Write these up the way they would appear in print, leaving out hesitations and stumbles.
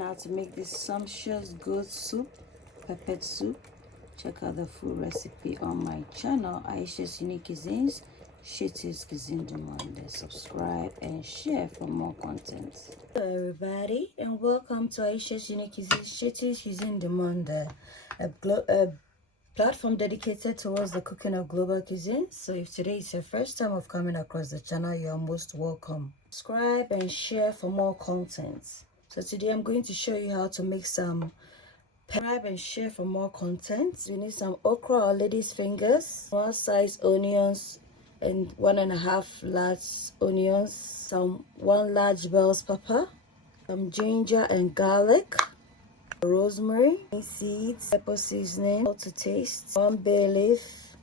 learn how to make this sumptuous goat soup, peppered soup. Check out the full recipe on my channel, Aisha's Unique Cuisines, Shitty's Cuisine du Monde. Subscribe and share for more content. Hello everybody, and welcome to Aisha's Unique Cuisines, Shitty's Cuisine du Monde, a platform dedicated towards the cooking of global cuisine. So if today is your first time of coming across the channel, you are most welcome. Subscribe and share for more content. So today I'm going to show you how to make some. Subscribe and share for more content. We need some okra or lady's fingers, one size onions and 1.5 large onions, some 1 large bell's pepper, some ginger and garlic, rosemary, seeds, pepper seasoning, salt to taste, 1 bay leaf,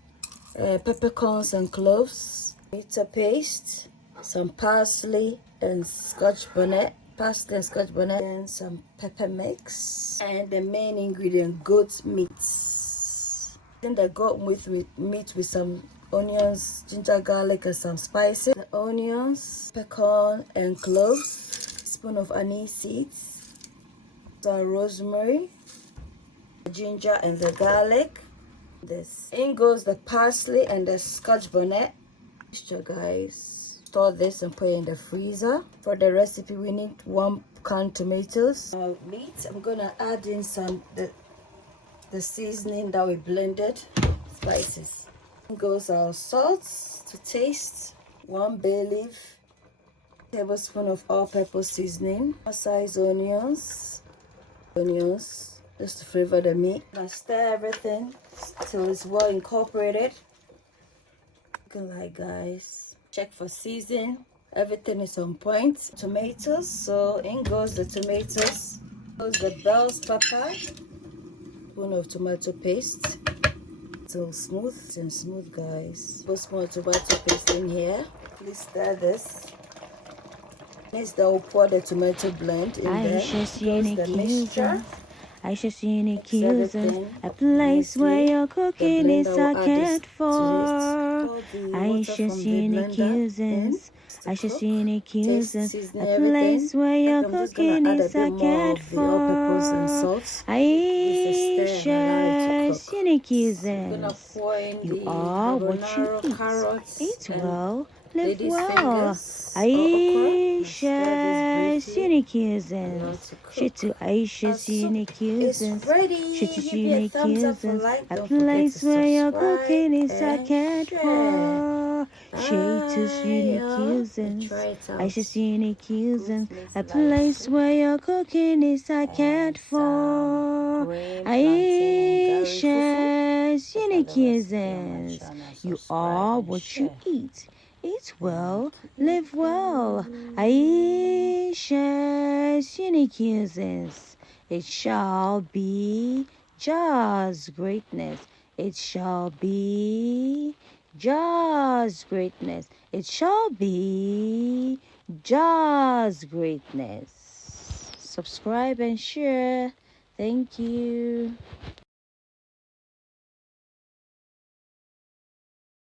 peppercorns and cloves, tomato paste, some parsley and scotch bonnet, and some pepper mix, and the main ingredient, goat meat. Then the goat meat with some onions, ginger, garlic, and some spices. The onions, peppercorn and cloves, spoon of anise seeds, the rosemary, the ginger and the garlic. In goes the parsley and the scotch bonnet. Guys, store this and put it in the freezer. For the recipe, we need 1 canned tomatoes. Meat, I'm gonna add in some the seasoning that we blended, spices. In goes our salt to taste, 1 bay leaf, tablespoon of all-purpose seasoning, 1 size onions, just to flavor the meat. Now stir everything till it's well incorporated. Looking like, guys, check for season, everything is on point. Tomatoes, so in goes the tomatoes, goes the bell's pepper, spoon of tomato paste till smooth, guys. Put small tomato paste in here. Please stir this. Next, we'll pour the tomato blend in there. Goes the mixture. Aisha's Unique Cuisines, a place where your cooking is accounted for. Aisha's Unique Cuisines, Aisha's Unique Cuisines, a place where your cooking is accounted for. Aisha's Unique Cuisines, you are what you eat. Eat well, live well. Aisha's Unique Cuisines, Shitty Aisha's Unique Cuisines, Shitty's Unique Cuisines, a place where your cooking is accounted for. Shitty's Unique Cuisines, Aisha's Unique Cuisines, a place where your cooking is accounted for. Aisha's Unique Cuisines, you are what you eat. Eat well, live well. Aisha's Unique Cuisines. It shall be just greatness. It shall be just greatness. It shall be just greatness. Subscribe and share. Thank you.